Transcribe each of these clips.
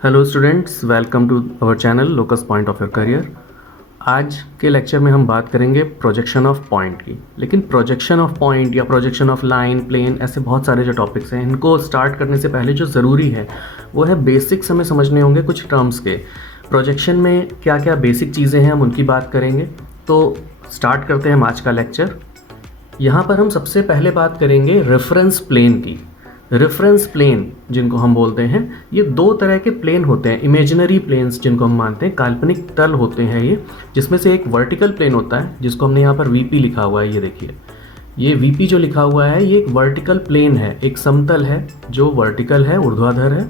Hello students, welcome to our channel locus point of your career. आज के lecture में हम बात करेंगे प्रोजेक्शन ऑफ पॉइंट की। लेकिन प्रोजेक्शन ऑफ पॉइंट या प्रोजेक्शन ऑफ लाइन, प्लेन, ऐसे बहुत सारे जो टॉपिक्स हैं, इनको स्टार्ट करने से पहले जो ज़रूरी है वो है बेसिक्स हमें समझने होंगे कुछ टर्म्स के। प्रोजेक्शन में क्या क्या बेसिक चीज़ें हैं हम उनकी बात करेंगे। तो स्टार्ट करते हैं हम आज का लेक्चर। यहाँ पर हम सबसे पहले बात करेंगे रेफरेंस प्लेन की। रेफरेंस प्लेन जिनको हम बोलते हैं, ये दो तरह के प्लेन होते हैं। इमेजिनरी प्लेन्स जिनको हम मानते हैं, काल्पनिक तल होते हैं ये, जिसमें से एक वर्टिकल प्लेन होता है जिसको हमने यहाँ पर वीपी लिखा हुआ है। ये देखिए, ये वीपी जो लिखा हुआ है ये एक वर्टिकल प्लेन है, एक समतल है जो वर्टिकल है, ऊर्ध्वाधर है,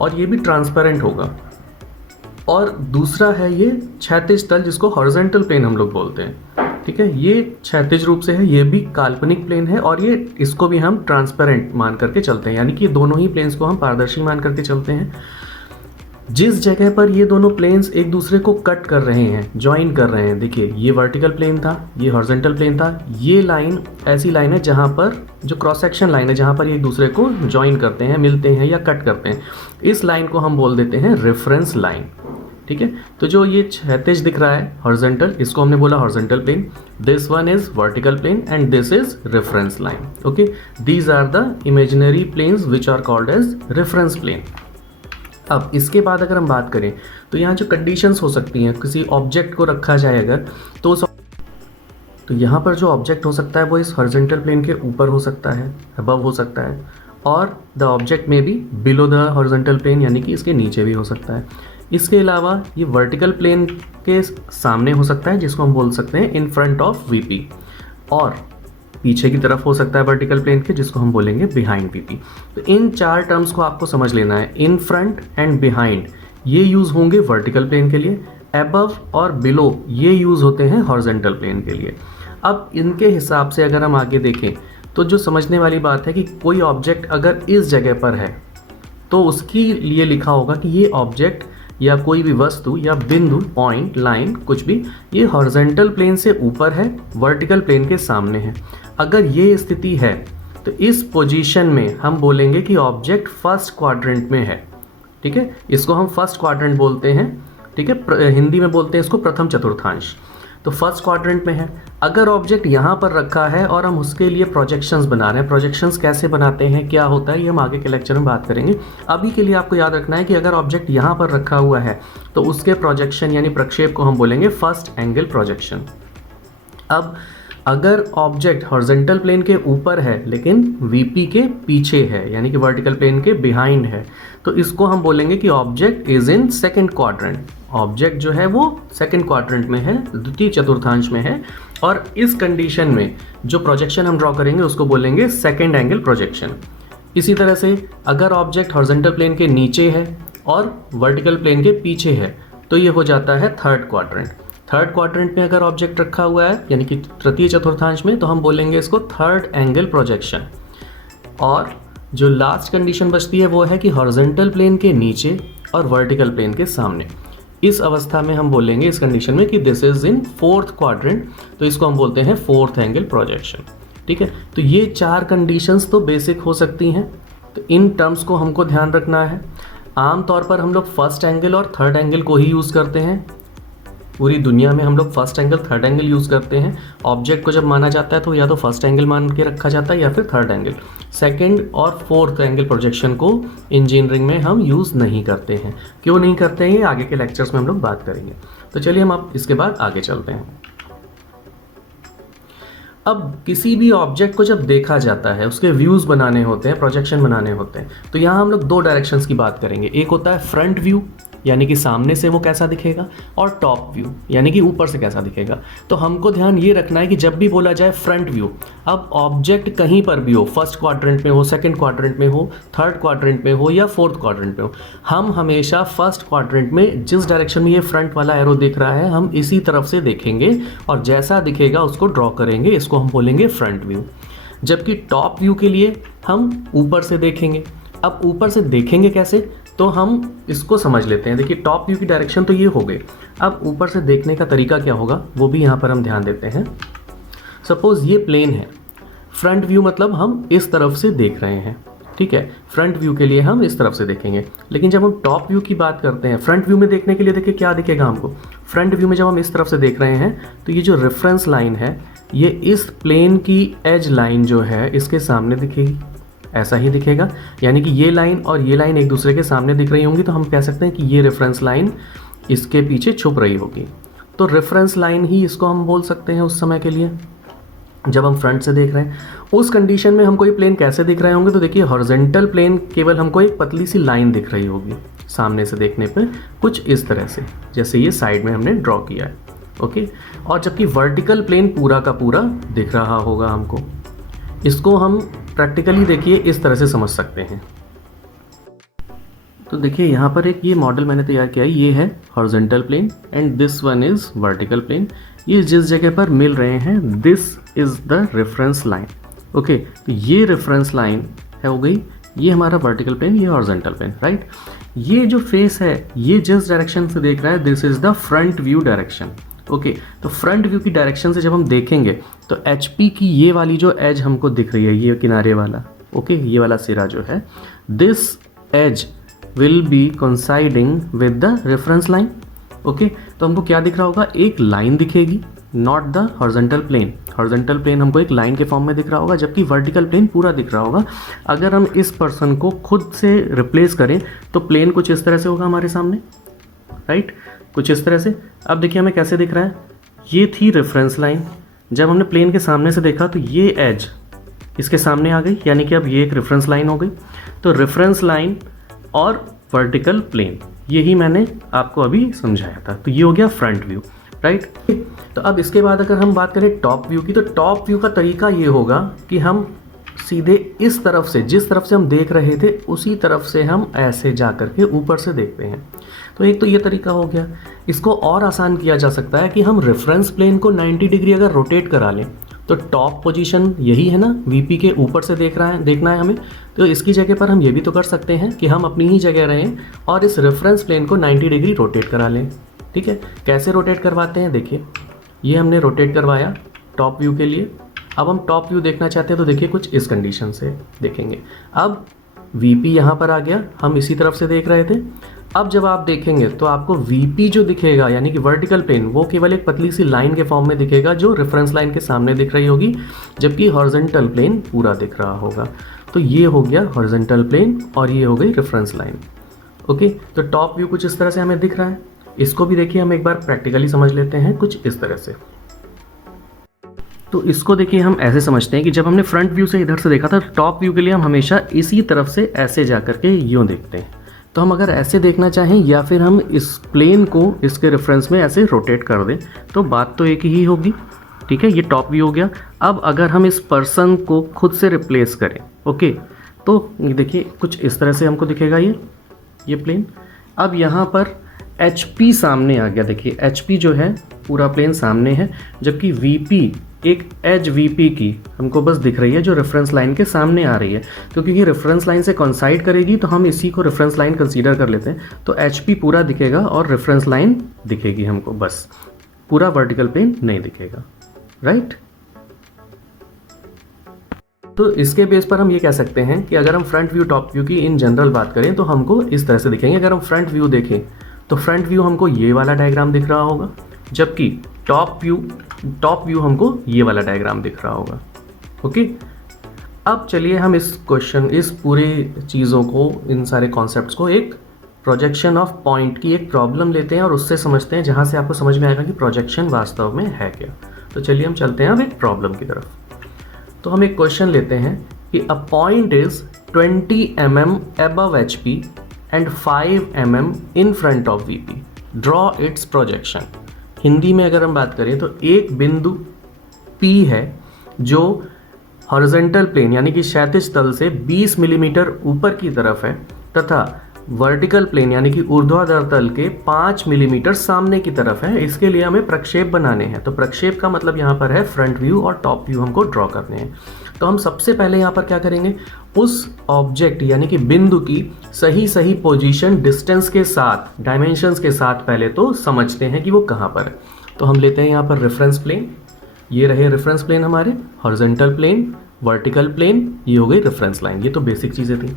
और ये भी ट्रांसपेरेंट होगा। और दूसरा है ये क्षैतिज तल जिसको हॉरिजॉन्टल प्लेन हम लोग बोलते हैं। ठीक है, ये क्षैतिज रूप से है, ये भी काल्पनिक प्लेन है, और ये इसको भी हम ट्रांसपेरेंट मान करके चलते हैं, यानी कि दोनों ही प्लेन्स को हम पारदर्शी मान करके चलते हैं। जिस जगह पर ये दोनों प्लेन्स एक दूसरे को कट कर रहे हैं, ज्वाइन कर रहे हैं, देखिए ये वर्टिकल प्लेन था, ये हॉरिजॉन्टल प्लेन था, ये लाइन ऐसी लाइन है जहाँ पर जो क्रॉस सेक्शन लाइन है, जहाँ पर ये एक दूसरे को ज्वाइन करते हैं, मिलते हैं या कट करते हैं, इस लाइन को हम बोल देते हैं रेफरेंस लाइन। ठीक है, तो जो ये क्षैतिज दिख रहा है हॉरिजॉन्टल, इसको हमने बोला horizontal plane, this one is vertical plane and this is reference line. Okay, these are the imaginary planes which are called as reference plane. अब इसके बाद अगर हम बात करें तो यहाँ जो कंडीशंस हो सकती हैं, किसी ऑब्जेक्ट को रखा जाए अगर, तो यहाँ पर जो ऑब्जेक्ट हो सकता है वो इस हॉरिजॉन्टल प्लेन के ऊपर हो सकता है, अबव हो सकता है, और द ऑब्जेक्ट में भी बिलो द हॉरिजॉन्टल प्लेन, यानी कि इसके नीचे भी हो सकता है। इसके अलावा ये वर्टिकल प्लेन के सामने हो सकता है जिसको हम बोल सकते हैं इन फ्रंट ऑफ वीपी, और पीछे की तरफ हो सकता है वर्टिकल प्लेन के जिसको हम बोलेंगे बिहाइंड वीपी। तो इन चार टर्म्स को आपको समझ लेना है। इन फ्रंट एंड बिहाइंड ये यूज़ होंगे वर्टिकल प्लेन के लिए, अबव और बिलो ये यूज़ होते हैं हॉरिजॉन्टल प्लेन के लिए। अब इनके हिसाब से अगर हम आगे देखें तो जो समझने वाली बात है कि कोई ऑब्जेक्ट अगर इस जगह पर है तो उसके लिए लिखा होगा कि ये ऑब्जेक्ट या कोई भी वस्तु या बिंदु, पॉइंट, लाइन, कुछ भी, ये हॉरिजॉन्टल प्लेन से ऊपर है, वर्टिकल प्लेन के सामने है। अगर ये स्थिति है तो इस पोजीशन में हम बोलेंगे कि ऑब्जेक्ट फर्स्ट क्वाड्रेंट में है। ठीक है, इसको हम फर्स्ट क्वाड्रेंट बोलते हैं। ठीक है, हिंदी में बोलते हैं इसको प्रथम चतुर्थांश। तो फर्स्ट क्वाड्रेंट में है। अगर ऑब्जेक्ट यहाँ पर रखा है और हम उसके लिए प्रोजेक्शंस बना रहे हैं, प्रोजेक्शंस कैसे बनाते हैं, क्या होता है, ये हम आगे के लेक्चर में बात करेंगे। अभी के लिए आपको याद रखना है कि अगर ऑब्जेक्ट यहाँ पर रखा हुआ है तो उसके प्रोजेक्शन यानी प्रक्षेप को हम बोलेंगे फर्स्ट एंगल प्रोजेक्शन। अब अगर ऑब्जेक्ट हॉरिजॉन्टल प्लेन के ऊपर है लेकिन वीपी के पीछे है, यानी कि वर्टिकल प्लेन के बिहाइंड है, तो इसको हम बोलेंगे कि object is in second quadrant. Object जो है वो सेकंड क्वाड्रेंट में है, द्वितीय चतुर्थांश में है, और इस कंडीशन में जो प्रोजेक्शन हम ड्रॉ करेंगे उसको बोलेंगे सेकंड एंगल प्रोजेक्शन। इसी तरह से अगर ऑब्जेक्ट हॉरिजॉन्टल प्लेन के नीचे है और वर्टिकल प्लेन के पीछे है तो ये हो जाता है थर्ड क्वाड्रेंट। थर्ड क्वाड्रेंट में अगर ऑब्जेक्ट रखा हुआ है यानी कि तृतीय चतुर्थांश में, तो हम बोलेंगे इसको थर्ड एंगल प्रोजेक्शन। और जो लास्ट कंडीशन बचती है वो है कि हॉरिजॉन्टल प्लेन के नीचे और वर्टिकल प्लेन के सामने। इस अवस्था में हम बोलेंगे इस कंडीशन में कि this is in fourth quadrant, तो इसको हम बोलते हैं फोर्थ एंगल प्रोजेक्शन। ठीक है, तो ये चार कंडीशंस तो बेसिक हो सकती हैं, तो इन टर्म्स को हमको ध्यान रखना है। आमतौर पर हम लोग फर्स्ट एंगल और थर्ड एंगल को ही यूज़ करते हैं। पूरी दुनिया में हम लोग first angle, third angle use करते हैं। ऑब्जेक्ट को जब माना जाता है तो या तो फर्स्ट एंगल मान के रखा जाता है या फिर थर्ड एंगल। सेकंड और फोर्थ एंगल प्रोजेक्शन को इंजीनियरिंग में हम यूज़ नहीं करते हैं। क्यों नहीं करते हैं, ये आगे के लेक्चर्स में हम लोग बात करेंगे। तो चलिए हम अब इसके बाद आगे चलते हैं। अब किसी भी ऑब्जेक्ट को जब देखा जाता है, उसके व्यूज़ बनाने होते हैं, प्रोजेक्शन बनाने होते हैं, तो यहाँ हम लोग दो डायरेक्शंस की बात करेंगे। एक होता है फ्रंट व्यू, यानी कि सामने से वो कैसा दिखेगा, और टॉप व्यू यानी कि ऊपर से कैसा दिखेगा। तो हमको ध्यान ये रखना है कि जब भी बोला जाए फ्रंट व्यू, अब ऑब्जेक्ट कहीं पर भी हो, फर्स्ट क्वाड्रेंट में हो, सेकंड क्वाड्रेंट में हो, थर्ड क्वाड्रेंट में हो या फोर्थ क्वाड्रेंट में हो, हम हमेशा फर्स्ट क्वाड्रेंट में जिस डायरेक्शन में ये फ्रंट वाला एरो दिख रहा है हम इसी तरफ से देखेंगे और जैसा दिखेगा उसको ड्रॉ करेंगे, इसको हम बोलेंगे फ्रंट व्यू। जबकि टॉप व्यू के लिए हम ऊपर से देखेंगे। अब ऊपर से देखेंगे कैसे, तो हम इसको समझ लेते हैं। देखिए, टॉप व्यू की डायरेक्शन तो ये हो गई। अब ऊपर से देखने का तरीका क्या होगा वो भी यहाँ पर हम ध्यान देते हैं। सपोज ये प्लेन है, फ्रंट व्यू मतलब हम इस तरफ से देख रहे हैं, ठीक है। फ्रंट व्यू के लिए हम इस तरफ से देखेंगे, लेकिन जब हम टॉप व्यू की बात करते हैं, फ्रंट व्यू में देखने के लिए देखिए क्या दिखेगा हमको। फ्रंट व्यू में जब हम इस तरफ से देख रहे हैं तो ये जो रेफरेंस लाइन है ये इस प्लेन की एज लाइन जो है इसके सामने दिखेगी, ऐसा ही दिखेगा। यानी कि ये लाइन और ये लाइन एक दूसरे के सामने दिख रही होंगी, तो हम कह सकते हैं कि ये रेफरेंस लाइन इसके पीछे छुप रही होगी। तो रेफरेंस लाइन ही इसको हम बोल सकते हैं उस समय के लिए, जब हम फ्रंट से देख रहे हैं। उस कंडीशन में हमको ये प्लेन कैसे दिख रहे होंगे, तो देखिए हॉरिजॉन्टल प्लेन केवल हमको एक पतली सी लाइन दिख रही होगी सामने से देखने पे, कुछ इस तरह से, जैसे ये साइड में हमने ड्रॉ किया है। ओके, और जबकि वर्टिकल प्लेन पूरा का पूरा दिख रहा होगा हमको। इसको हम प्रैक्टिकली देखिए इस तरह से समझ सकते हैं। तो देखिए यहाँ पर एक ये मॉडल मैंने तैयार किया है, ये है horizontal plane and this one is vertical plane. ये जिस जगह पर मिल रहे हैं this is the reference line. Okay, तो ये रेफरेंस लाइन है हो गई, ये हमारा वर्टिकल प्लेन, ये हॉरिजॉन्टल प्लेन, राइट। ये जो फेस है ये जिस डायरेक्शन से देख रहा है this is the front view direction. Okay, तो फ्रंट व्यू की डायरेक्शन से जब हम देखेंगे तो HP की ये वाली जो एज हमको दिख रही है, ये किनारे वाला, ओके, ये वाला सिरा जो है, this edge will be coinciding with the reference line. Okay, तो हमको क्या दिख रहा होगा, एक लाइन दिखेगी, not the horizontal plane. Horizontal plane हमको एक लाइन के फॉर्म में दिख रहा होगा, जबकि वर्टिकल प्लेन पूरा दिख रहा होगा। अगर हम इस पर्सन को खुद से रिप्लेस करें तो प्लेन कुछ इस तरह से होगा हमारे सामने, राइट, कुछ इस तरह से। अब देखिए हमें कैसे दिख रहा है, ये थी रेफरेंस लाइन, जब हमने प्लेन के सामने से देखा तो ये एज इसके सामने आ गई, यानी कि अब ये एक रेफरेंस लाइन हो गई। तो रेफरेंस लाइन और वर्टिकल प्लेन, यही मैंने आपको अभी समझाया था। तो ये हो गया फ्रंट व्यू, राइट। तो अब इसके बाद अगर हम बात करें टॉप व्यू की, तो टॉप व्यू का तरीका ये होगा कि हम सीधे इस तरफ से, जिस तरफ से हम देख रहे थे उसी तरफ से हम ऐसे जा कर के ऊपर से देखते हैं। तो एक तो ये तरीका हो गया। इसको और आसान किया जा सकता है कि हम रेफरेंस प्लेन को 90 डिग्री अगर रोटेट करा लें, तो टॉप पोजीशन यही है ना, VP के ऊपर से देखना है हमें। तो इसकी जगह पर हम ये भी तो कर सकते हैं कि हम अपनी ही जगह रहें और इस रेफरेंस प्लेन को 90 डिग्री रोटेट करा लें। ठीक है, कैसे रोटेट करवाते हैं, देखिए ये हमने रोटेट करवाया टॉप व्यू के लिए। अब हम टॉप व्यू देखना चाहते हैं तो देखिए कुछ इस कंडीशन से देखेंगे। अब VP यहाँ पर आ गया, हम इसी तरफ से देख रहे थे। अब जब आप देखेंगे तो आपको VP जो दिखेगा, यानी कि वर्टिकल प्लेन, वो केवल एक पतली सी लाइन के फॉर्म में दिखेगा जो रेफरेंस लाइन के सामने दिख रही होगी, जबकि हॉरिजॉन्टल प्लेन पूरा दिख रहा होगा। तो ये हो गया हॉरिजॉन्टल प्लेन और ये हो गई रेफरेंस लाइन। ओके, तो टॉप व्यू कुछ इस तरह से हमें दिख रहा है। इसको भी देखिए हम एक बार प्रैक्टिकली समझ लेते हैं कुछ इस तरह से। तो इसको देखिए हम ऐसे समझते हैं कि जब हमने फ्रंट व्यू से इधर से देखा था, टॉप व्यू के लिए हम हमेशा इसी तरफ से ऐसे जा कर के यूँ देखते हैं। तो हम अगर ऐसे देखना चाहें या फिर हम इस प्लेन को इसके रेफरेंस में ऐसे रोटेट कर दें तो बात तो एक ही होगी। ठीक है, ये टॉप व्यू हो गया। अब अगर हम इस पर्सन को खुद से रिप्लेस करें, ओके, तो देखिए कुछ इस तरह से हमको दिखेगा ये प्लेन। अब यहाँ पर HP सामने आ गया। देखिए HP जो है पूरा प्लेन सामने है, जबकि VP एक एज VP की हमको बस दिख रही है जो रेफरेंस लाइन के सामने आ रही है। तो क्योंकि रेफरेंस लाइन से कोइंसाइड करेगी तो हम इसी को रेफरेंस लाइन कंसीडर कर लेते हैं। तो HP पूरा दिखेगा और रेफरेंस लाइन दिखेगी हमको, बस पूरा वर्टिकल प्लेन नहीं दिखेगा, राइट। तो इसके बेस पर हम ये कह सकते हैं कि अगर हम फ्रंट व्यू टॉप व्यू की इन जनरल बात करें तो हमको इस तरह से दिखेंगे। अगर हम फ्रंट व्यू देखें तो फ्रंट व्यू हमको ये वाला डायग्राम दिख रहा होगा, जबकि टॉप व्यू हमको ये वाला डायग्राम दिख रहा होगा। ओके, अब चलिए हम इस पूरे चीज़ों को, इन सारे कॉन्सेप्ट्स को एक प्रोजेक्शन ऑफ पॉइंट की एक प्रॉब्लम लेते हैं और उससे समझते हैं, जहाँ से आपको समझ में आएगा कि प्रोजेक्शन वास्तव में है क्या। तो चलिए हम चलते हैं अब एक प्रॉब्लम की तरफ। तो हम एक क्वेश्चन लेते हैं कि a point is 20 mm above HP and 5 mm in front of VP. Draw its projection. Hindi में अगर हम बात करें तो एक बिंदु P है जो हॉरिजॉन्टल प्लेन यानी कि क्षैतिज तल से 20 मिलीमीटर ऊपर की तरफ है, तथा वर्टिकल प्लेन यानी कि ऊर्ध्वाधर तल के 5 मिलीमीटर सामने की तरफ है। इसके लिए हमें प्रक्षेप बनाने हैं। तो प्रक्षेप का मतलब यहाँ पर है फ्रंट व्यू और टॉप व्यू हमको ड्रॉ करने हैं। तो हम सबसे पहले यहाँ पर क्या करेंगे, उस ऑब्जेक्ट यानी कि बिंदु की सही पोजीशन डिस्टेंस के साथ, डायमेंशंस के साथ पहले तो समझते हैं कि वो कहाँ पर है। तो हम लेते हैं यहाँ पर रेफरेंस प्लेन, ये रहे रेफरेंस प्लेन हमारे, हॉरिजॉन्टल प्लेन, वर्टिकल प्लेन, ये हो गई रेफरेंस लाइन। ये तो बेसिक चीज़ें थी।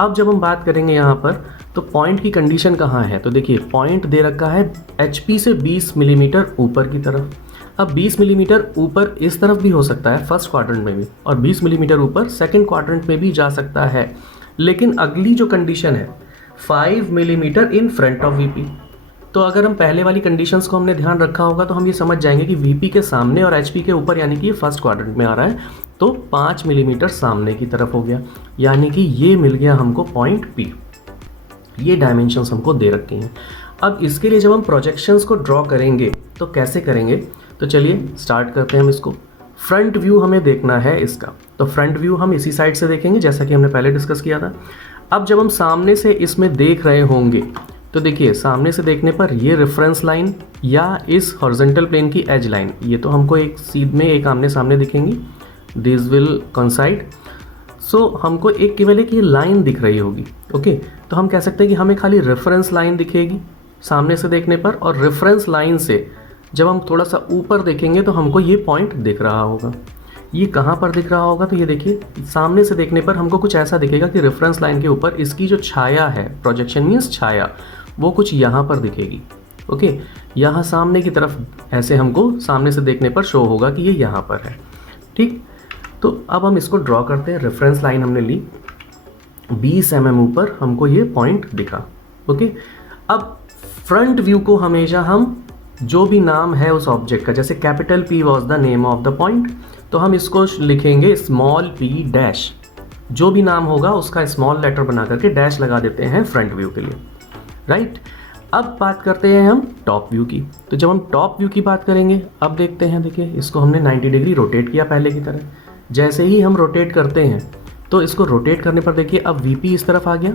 अब जब हम बात करेंगे यहाँ पर तो पॉइंट की कंडीशन कहाँ है, तो देखिए पॉइंट दे रखा है HP से 20 मिलीमीटर ऊपर की तरफ। अब 20 मिलीमीटर ऊपर इस तरफ भी हो सकता है फर्स्ट क्वाड्रेंट में भी, और 20 मिलीमीटर ऊपर सेकंड क्वाड्रेंट में भी जा सकता है। लेकिन अगली जो कंडीशन है 5 millimetre in front of VP। तो अगर हम पहले वाली कंडीशंस को हमने ध्यान रखा होगा तो हम ये समझ जाएंगे कि VP के सामने और HP के ऊपर, यानी कि ये फर्स्ट क्वाड्रेंट में आ रहा है, तो 5 मिलीमीटर सामने की तरफ हो गया, यानी कि ये मिल गया हमको पॉइंट P। ये डायमेंशंस हमको दे रखे हैं। अब इसके लिए जब हम प्रोजेक्शंस को ड्रॉ करेंगे तो कैसे करेंगे, तो चलिए स्टार्ट करते हैं हम इसको। फ्रंट व्यू हमें देखना है इसका, तो फ्रंट व्यू हम इसी साइड से देखेंगे जैसा कि हमने पहले डिस्कस किया था। अब जब हम सामने से इसमें देख रहे होंगे तो देखिए सामने से देखने पर ये रेफरेंस लाइन या इस हॉरिजॉन्टल प्लेन की एज लाइन, ये तो हमको एक सीध में एक आमने सामने दिखेंगी, दिस विल कोइंसाइड। सो हमको एक केवल एक ये लाइन दिख रही होगी। ओके, तो हम कह सकते हैं कि हमें खाली रेफरेंस लाइन दिखेगी सामने से देखने पर, और रेफरेंस लाइन से जब हम थोड़ा सा ऊपर देखेंगे तो हमको ये पॉइंट दिख रहा होगा। ये कहाँ पर दिख रहा होगा, तो ये देखिए सामने से देखने पर हमको कुछ ऐसा दिखेगा कि रेफरेंस लाइन के ऊपर इसकी जो छाया है, प्रोजेक्शन मीन्स छाया, वो कुछ यहाँ पर दिखेगी। ओके, यहाँ सामने की तरफ ऐसे हमको सामने से देखने पर शो होगा कि ये यहाँ पर है। ठीक, तो अब हम इसको ड्रॉ करते हैं। रेफरेंस लाइन हमने ली, 20 mm ऊपर हमको ये पॉइंट दिखा। ओके, अब फ्रंट व्यू को हमेशा हम जो भी नाम है उस ऑब्जेक्ट का, जैसे capital P was the name of the point, तो हम इसको लिखेंगे स्मॉल p डैश। जो भी नाम होगा उसका स्मॉल लेटर बना करके डैश लगा देते हैं फ्रंट व्यू के लिए, राइट। अब बात करते हैं हम टॉप व्यू की। तो जब हम टॉप व्यू की बात करेंगे, अब देखते हैं, देखिए इसको हमने 90 डिग्री रोटेट किया पहले की तरह। जैसे ही हम रोटेट करते हैं तो इसको रोटेट करने पर देखिए अब VP इस तरफ आ गया,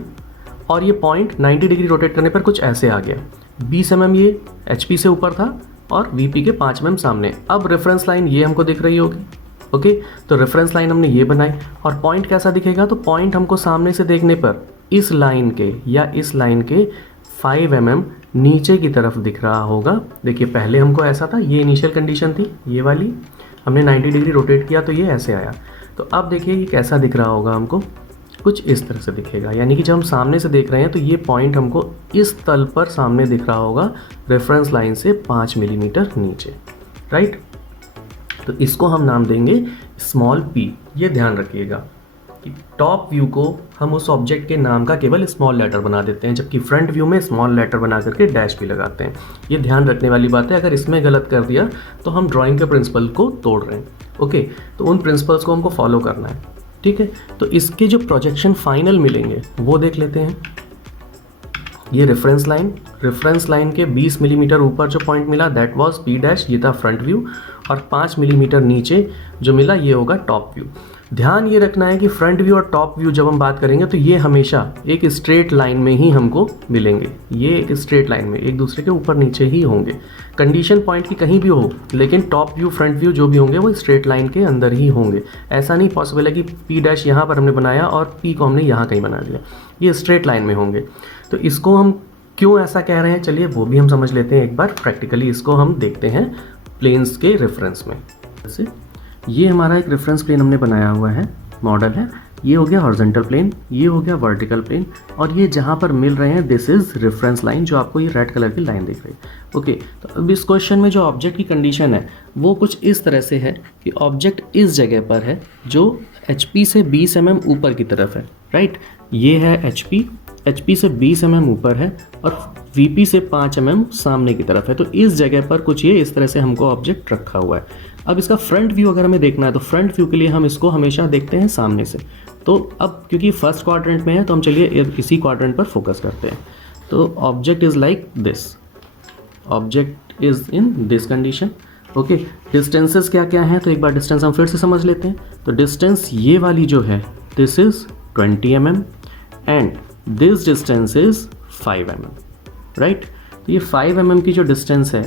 और ये पॉइंट 90 डिग्री रोटेट करने पर कुछ ऐसे आ गया। 20 mm ये HP से ऊपर था और VP के 5 mm सामने। अब रेफरेंस लाइन ये हमको दिख रही होगी। ओके, तो रेफरेंस लाइन हमने ये बनाई, और पॉइंट कैसा दिखेगा, तो पॉइंट हमको सामने से देखने पर इस लाइन के या इस लाइन के 5 mm नीचे की तरफ दिख रहा होगा। देखिए पहले हमको ऐसा था, ये इनिशियल कंडीशन थी ये वाली, हमने 90 डिग्री रोटेट किया तो ये ऐसे आया। तो अब देखिए ये कैसा दिख रहा होगा हमको, कुछ इस तरह से दिखेगा, यानी कि जब हम सामने से देख रहे हैं तो ये पॉइंट हमको इस तल पर सामने दिख रहा होगा, रेफरेंस लाइन से 5 मिलीमीटर नीचे, राइट। तो इसको हम नाम देंगे स्मॉल p। ये ध्यान रखिएगा कि टॉप व्यू को हम उस ऑब्जेक्ट के नाम का केवल स्मॉल लेटर बना देते हैं, जबकि फ्रंट व्यू में स्मॉल लेटर बना करके डैश भी लगाते हैं। ये ध्यान रखने वाली बात है, अगर इसमें गलत कर दिया तो हम ड्राइंग के प्रिंसिपल को तोड़ रहे हैं। ओके, तो उन प्रिंसिपल्स को हमको फॉलो करना है, ठीक है। तो इसके जो प्रोजेक्शन फाइनल मिलेंगे वो देख लेते हैं। ये रेफरेंस लाइन के 20 मिलीमीटर ऊपर जो पॉइंट मिला दैट वाज P डैश, ये था फ्रंट व्यू, और 5 मिलीमीटर नीचे जो मिला ये होगा टॉप व्यू। ध्यान ये रखना है कि फ्रंट व्यू और टॉप व्यू जब हम बात करेंगे तो ये हमेशा एक स्ट्रेट लाइन में ही हमको मिलेंगे। ये एक स्ट्रेट लाइन में एक दूसरे के ऊपर नीचे ही होंगे। कंडीशन पॉइंट की कहीं भी हो, लेकिन टॉप व्यू फ्रंट व्यू जो भी होंगे वो स्ट्रेट लाइन के अंदर ही होंगे। ऐसा नहीं पॉसिबल है कि P डैश यहाँ पर हमने बनाया और P को हमने यहाँ कहीं बना दिया, ये स्ट्रेट लाइन में होंगे। तो इसको हम क्यों ऐसा कह रहे हैं, चलिए वो भी हम समझ लेते हैं एक बार प्रैक्टिकली। इसको हम देखते हैं प्लेन्स के रेफरेंस में। जैसे ये हमारा एक रेफरेंस प्लेन हमने बनाया हुआ है, मॉडल है। ये हो गया हॉरिजॉन्टल प्लेन, ये हो गया वर्टिकल प्लेन, और ये जहाँ पर मिल रहे हैं दिस इज रेफरेंस लाइन, जो आपको ये रेड कलर की लाइन दिख रही है। ओके, तो अब इस क्वेश्चन में जो ऑब्जेक्ट की कंडीशन है वो कुछ इस तरह से है कि ऑब्जेक्ट इस जगह पर है जो HP से 20 mm ऊपर की तरफ है, राइट। ये है HP से 20 mm ऊपर है और VP से 5 mm सामने की तरफ है। तो इस जगह पर कुछ ये इस तरह से हमको ऑब्जेक्ट रखा हुआ है। अब इसका फ्रंट व्यू अगर हमें देखना है तो फ्रंट व्यू के लिए हम इसको हमेशा देखते हैं सामने से। तो अब क्योंकि फर्स्ट क्वाड्रेंट में है तो हम चलिए इसी क्वाड्रेंट पर फोकस करते हैं। तो object is like this, object is in this condition. Okay, distances क्या क्या हैं, तो एक बार डिस्टेंस हम फिर से समझ लेते हैं। तो डिस्टेंस ये वाली जो है this is 20 mm and this distance is 5 mm, right. तो ये 5 mm की जो डिस्टेंस है,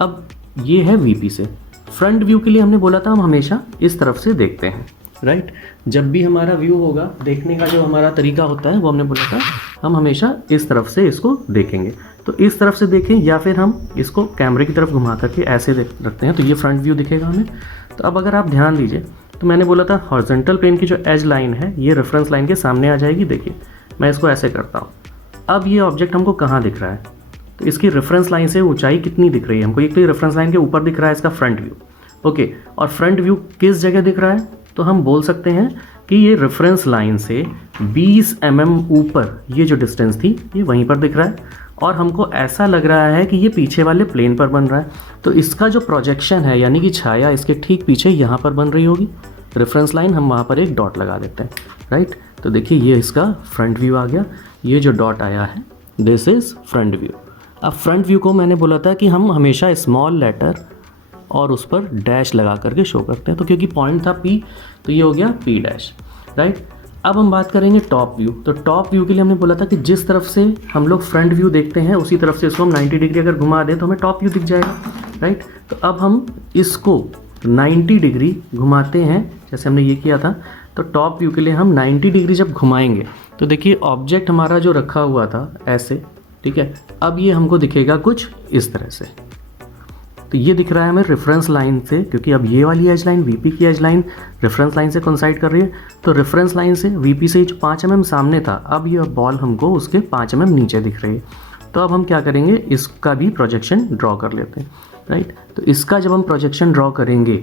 अब ये है VP से। फ्रंट व्यू के लिए हमने बोला था हम हमेशा इस तरफ से देखते हैं, राइट। जब भी हमारा व्यू होगा, देखने का जो हमारा तरीका होता है वो हमने बोला था हम हमेशा इस तरफ से इसको देखेंगे। तो इस तरफ से देखें या फिर हम इसको कैमरे की तरफ घुमा करके ऐसे रखते हैं तो ये फ्रंट व्यू दिखेगा हमें। तो अब अगर आप ध्यान दीजिए तो मैंने बोला था हॉरिजॉन्टल प्लेन की जो एज लाइन है ये रेफरेंस लाइन के सामने आ जाएगी। देखिए मैं इसको ऐसे करता हूँ। अब ये ऑब्जेक्ट हमको कहाँ दिख रहा है, तो इसकी रेफरेंस लाइन से ऊंचाई कितनी दिख रही है हमको, एक तो ये रेफरेंस लाइन के ऊपर दिख रहा है इसका फ्रंट व्यू। ओके, और फ्रंट व्यू किस जगह दिख रहा है, तो हम बोल सकते हैं कि ये रेफरेंस लाइन से 20 mm ऊपर ये जो डिस्टेंस थी ये वहीं पर दिख रहा है, और हमको ऐसा लग रहा है कि ये पीछे वाले प्लेन पर बन रहा है। तो इसका जो प्रोजेक्शन है यानी कि छाया इसके ठीक पीछे यहाँ पर बन रही होगी। रेफरेंस लाइन हम वहाँ पर एक डॉट लगा देते हैं, राइट। तो देखिए ये इसका फ्रंट व्यू आ गया, ये जो डॉट आया है दिस इज़ फ्रंट व्यू। अब फ्रंट व्यू को मैंने बोला था कि हम हमेशा स्मॉल लेटर और उस पर डैश लगा करके शो करते हैं, तो क्योंकि पॉइंट था P तो ये हो गया P डैश, राइट। अब हम बात करेंगे टॉप व्यू। तो टॉप व्यू के लिए हमने बोला था कि जिस तरफ से हम लोग फ्रंट व्यू देखते हैं उसी तरफ से इसको हम 90 डिग्री अगर घुमा दें तो हमें टॉप व्यू दिख जाएगा, राइट। तो अब हम इसको 90 डिग्री घुमाते हैं जैसे हमने ये किया था। तो टॉप व्यू के लिए हम 90 डिग्री जब घुमाएंगे तो देखिए ऑब्जेक्ट हमारा जो रखा हुआ था ऐसे, ठीक है, अब ये हमको दिखेगा कुछ इस तरह से। तो ये दिख रहा है हमें रेफरेंस लाइन से, क्योंकि अब ये वाली एज लाइन VP की एज लाइन रेफरेंस लाइन से कोइंसाइड कर रही है। तो रेफरेंस लाइन से VP से जो 5 mm सामने था, अब ये बॉल हमको उसके 5 mm नीचे दिख रही है। तो अब हम क्या करेंगे, इसका भी प्रोजेक्शन ड्रॉ कर लेते हैं, राइट। तो इसका जब हम प्रोजेक्शन ड्रॉ करेंगे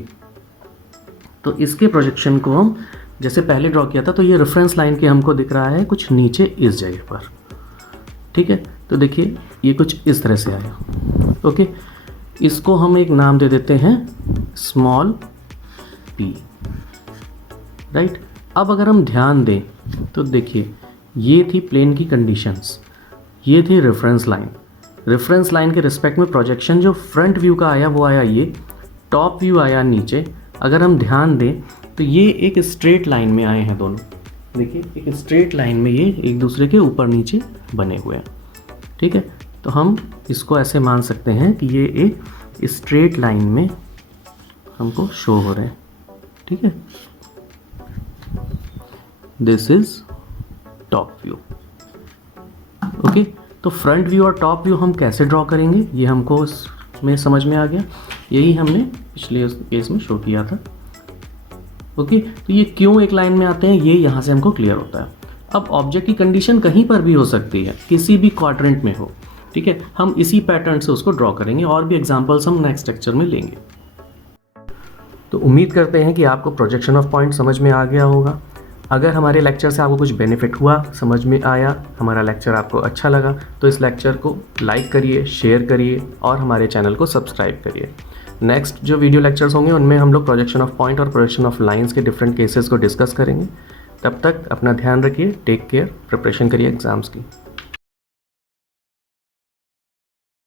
तो इसके प्रोजेक्शन को हम जैसे पहले ड्रॉ किया था, तो ये रेफरेंस लाइन के हमको दिख रहा है कुछ नीचे इस जगह पर, ठीक है। तो देखिए ये कुछ इस तरह से आया, ओके। इसको हम एक नाम दे देते हैं स्मॉल p, राइट। अब अगर हम ध्यान दें तो देखिए ये थी प्लेन की कंडीशंस, ये थी रेफरेंस लाइन। रेफरेंस लाइन के रिस्पेक्ट में प्रोजेक्शन जो फ्रंट व्यू का आया वो आया ये, टॉप व्यू आया नीचे। अगर हम ध्यान दें तो ये एक स्ट्रेट लाइन में आए हैं दोनों, देखिए एक स्ट्रेट लाइन में ये एक दूसरे के ऊपर नीचे बने हुए हैं, ठीक है। तो हम इसको ऐसे मान सकते हैं कि ये एक स्ट्रेट लाइन में हमको शो हो रहे हैं, ठीक है। This is top view, okay. तो फ्रंट व्यू और टॉप व्यू हम कैसे ड्रॉ करेंगे ये हमको इसमें समझ में आ गया, यही हमने पिछले केस में शो किया था, ओके। तो ये क्यों एक लाइन में आते हैं ये यहाँ से हमको क्लियर होता है। अब ऑब्जेक्ट की कंडीशन कहीं पर भी हो सकती है, किसी भी क्वाड्रेंट में हो, ठीक है। हम इसी पैटर्न से उसको ड्रॉ करेंगे, और भी एग्जांपल्स हम नेक्स्ट लेक्चर में लेंगे। तो उम्मीद करते हैं कि आपको प्रोजेक्शन ऑफ पॉइंट समझ में आ गया होगा। अगर हमारे लेक्चर से आपको कुछ बेनिफिट हुआ, समझ में आया, हमारा लेक्चर आपको अच्छा लगा, तो इस लेक्चर को लाइक करिए, शेयर करिए और हमारे चैनल को सब्सक्राइब करिए। नेक्स्ट जो वीडियो लेक्चर्स होंगे उनमें हम लोग प्रोजेक्शन ऑफ पॉइंट और प्रोजेक्शन ऑफ लाइंस के डिफरेंट केसेस को डिस्कस करेंगे। तब तक अपना ध्यान रखिए, टेक केयर, प्रिपरेशन करिए एग्जाम्स की।